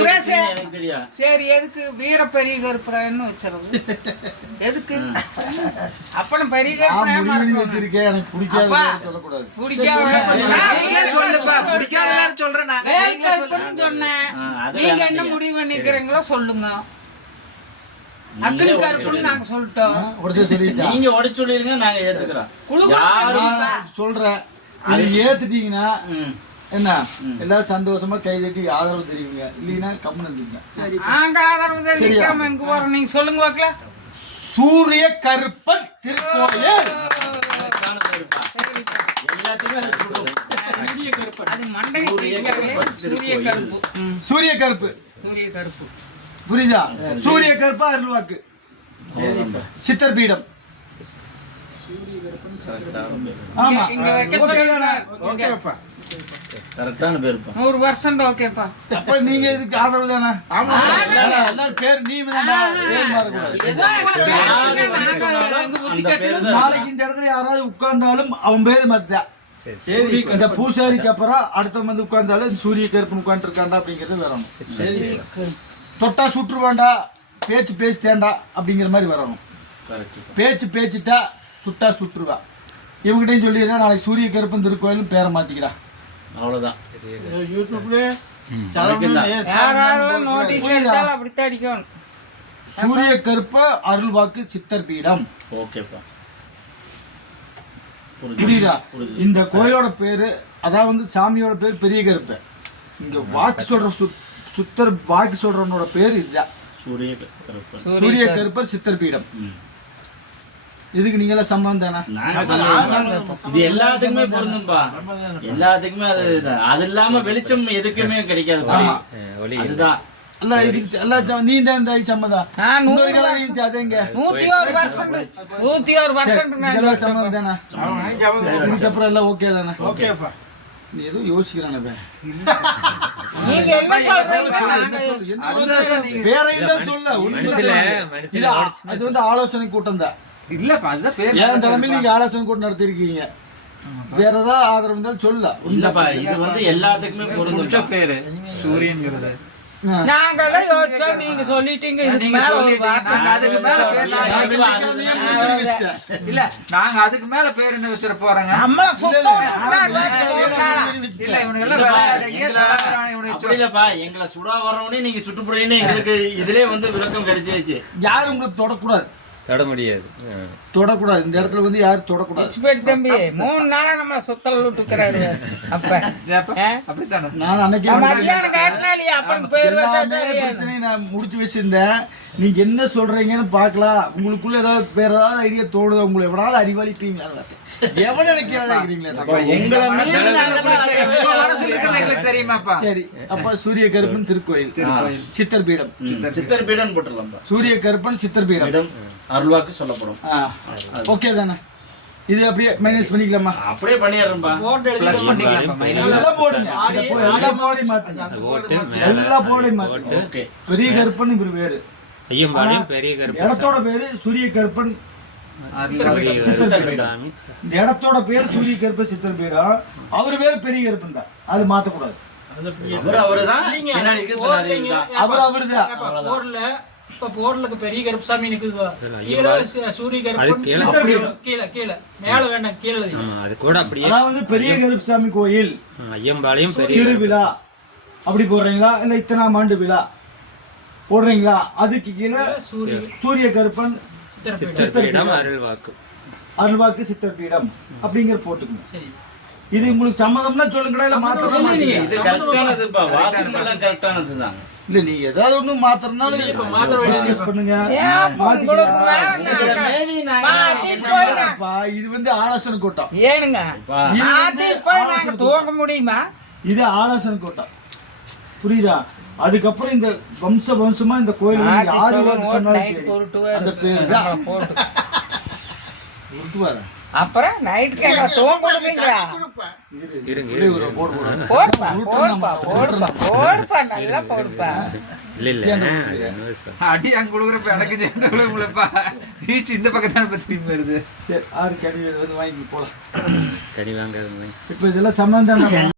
எனக்கு தெரியும். சரி, எதுக்கு வீர பெரிய கருப்பராயன்னு வச்சிருது? எதுக்கு அப்பளம் பெரிய கருப்பராய வச்சிருக்கேன்? எனக்கு பிடிக்காது சொல்லக்கூடாது. சொன்னேன். நீங்க என்ன முடிவு பண்ணிக்கிறீங்களோ சொல்லுங்க. அக்னி கருப்புன்னு நாங்க சொல்லிட்டோம். நீங்க உடைச்சு சொல்லிருங்க, நாங்க ஏத்துக்கிறோம். சொல்றேன், அது ஏத்துட்டீங்கன்னா என்ன எல்லாரும் சந்தோஷமா கை தட்டி ஆதரவு தெரியுங்க. இல்லைன்னா கம்முன்னு இருந்துங்க. நாங்க ஆதரவு தெரிவிக்காம எங்க போறோம்? நீங்க சொல்லுங்க பார்க்கலாம். சூரிய கருப்பன் திருக்கோயில். சூரிய கருப்பு புரியுதா? சூரிய கருப்பா அருள்வாக்கு சித்தர் பீடம். ஆமா, ஓகேப்பா. கரெக்டான பேருப்பா. 100% ஓகேப்பா. அப்ப நீங்க இதுக்கு ஆதரவு தானே? எல்லாரும் பேர் நீ பேர் மாறக்கூடாது. நாளைக்கு இந்த இடத்துல யாராவது உட்கார்ந்தாலும் அவன் பேரு மாத்தா. இந்த பூசாரிக்கு அப்புறம் அடுத்த வந்து உட்கார்ந்தாலும் சூரிய கருப்பு உட்கார்ந்து இருக்காண்டா அப்படிங்கிறது வரணும். சரி, தொட்டா சுற்றுவாண்டா, பேச்சு பேசிட்டேண்டா அப்படிங்கிற மாதிரி வரணும். பேச்சுட்டா சுட்டா சுற்றுவா. இவங்கிட்டையும் சொல்லிடுறா, நாளைக்கு சூரிய கருப்பன் திருக்கோயிலும் பேரை மாத்திக்கிறா. அவ்வளவுதான். சூரிய கருப்ப அருள்வாக்கு சித்தர் பீடம். ஓகேப்பா, புரியுதா? இந்த கோயிலோட பேரு, அதாவது சாமியோட பேர் பெரிய கருப்ப. இங்க வாக்கு சொல்ற சுத்தர் வாக்கு சொல்றவனோட பேர் இதுதான், சூரிய கருப்பர் சித்தர் பீடம். இதுக்கு நீங்க எல்லாம் சம்மந்தம் தானே? இது எல்லாத்துக்குமே பொருந்தும்பா, எல்லாத்துக்குமே. அது இல்லாம வெளிச்சம் எதுக்குமே கிடைக்காது. அதுதான் நீ தான் சம்மதம். சம்மந்தம் தானே? இதுக்கப்புறம் எல்லாம் ஓகே தானே? ஓகேப்பா. நீ எதுவும் யோசிக்கிறான வேற சொல்ல. அது வந்து ஆலோசனை கூட்டம் தான் இல்லப்பா. என் தலைமையில் நீங்க ஆலோசனை கூட்டம் நடத்திருக்கீங்க. வேற ஏதாவது ஆதரவு இருந்தாலும் சொல்ல. இல்லப்பா, இது வந்து எல்லாத்துக்குமே பொருந்துச்ச பேரு சூரியன்ங்கிறது. நாங்கெல்லாம் யோசிச்சா நீங்க சொல்லிட்டீங்க. இதுக்கு மேல ஒரு வார்த்தை அதுக்கு மேல பேர் இல்ல, நாங்க அதுக்கு மேல பேர் என்ன வச்சிர போறோங்க? நம்மள சுத்தம் இல்ல, இவனுங்க எல்லாம் அப்படிலப்பா. எங்களை சுடா வரவனே நீங்க சுட்டுப்புறீங்கன்னு எங்களுக்கு இதுலயே வந்து விளக்கம் கிடைச்சிருச்சு. யாரும் உங்களுக்கு தொடக்கூடாது, தொட முடியாது, தொடக்கூடாது. இந்த இடத்துல வந்து யாரும் தொடக்கூடாது. தம்பி 3 நாளா நம்மள சுத்தல விட்டுக்கிறாரு. அப்ப அப்படித்தானே? நான் அன்னைக்கு பிரச்சனை நான் முடிச்சு வச்சிருந்தேன். நீங்க என்ன சொல்றீங்கன்னு பாக்கலாம். உங்களுக்குள்ள ஏதாவது வேற ஏதாவது ஐடியா தோணுதா? உங்களை எவ்வளவு அறிவாளிப்பீங்க எவன் நினைக்கிறதா? சரி, அப்ப சூரிய கருப்பன் திருக்கோயில் சித்தர் பீடம். சித்தர் பீடம் போட்டுடலாம். சூரிய கருப்பன் சித்தர் பீடம் அருள்வாக்கு சொல்லப்படும். ஓகே தானே? இது அப்படியே மைனஸ் பண்ணிக்கலாமா? அப்படியே பண்ணிடுறோம்பா. எல்லாம் போடுங்க, எல்லாம் போட மாத்து. பெரிய கருப்பன் இவரு பேரு, இடத்தோட பேரு சூரிய கருப்பன். இந்த இடத்தோட பேர் சூரிய கருப்பன் சித்தர் பீடம். அவரு பேரு பெரிய கருப்பன் தான். அது மாத்தக்கூடாது. அவருதான். இப்ப போர்ல பெரிய கருப்பசாமி நிக்குது. சூரிய கருப்பன் கீழே கீழே மேல வேண்டாம், கீழே. அது கூட அப்படியே அதாவது பெரிய கருப்பசாமி கோயில் ஐயம்பாளையம் திருவிழா அப்படி போடுறீங்களா? இல்ல இத்தனாம் ஆண்டு விழா போடுறீங்களா? அதுக்கு கீழே சூரிய கருப்பன் சித்தர் பீடம் அருள்வாக்கு சித்தர் பீடம் அப்படிங்கிற போட்டுக்கணும். இது உங்களுக்கு சம்மதம்னா சொல்லுங்கடா. இல்ல மாத்திரம் இல்ல, நீங்க ஏதாவது ஒண்ணு மாத்திரனாலும் பண்ணுங்க. இது வந்து ஆலோசனை கூட்டம். ஏனுங்க தூங்க முடியுமா? இது ஆலோசனை கூட்டம், புரியுதா? அதுக்கப்புறம் இந்த வம்சமா இந்த கோயில் யாரு அந்த பேரு போட்டு அப்புறம் நைட்டு தூங்க கொடுப்பீங்களா? நல்லா போடுப்பா. அடி அங்க கொடுக்குறப்ப எனக்கு சேர்ந்துப்பா பீச் இந்த பக்கத்தான பத்தி வருது. சரி, 6 கடி வந்து வாங்கி போலாம். கடி வாங்க. இப்ப இதெல்லாம் சம்பந்தம்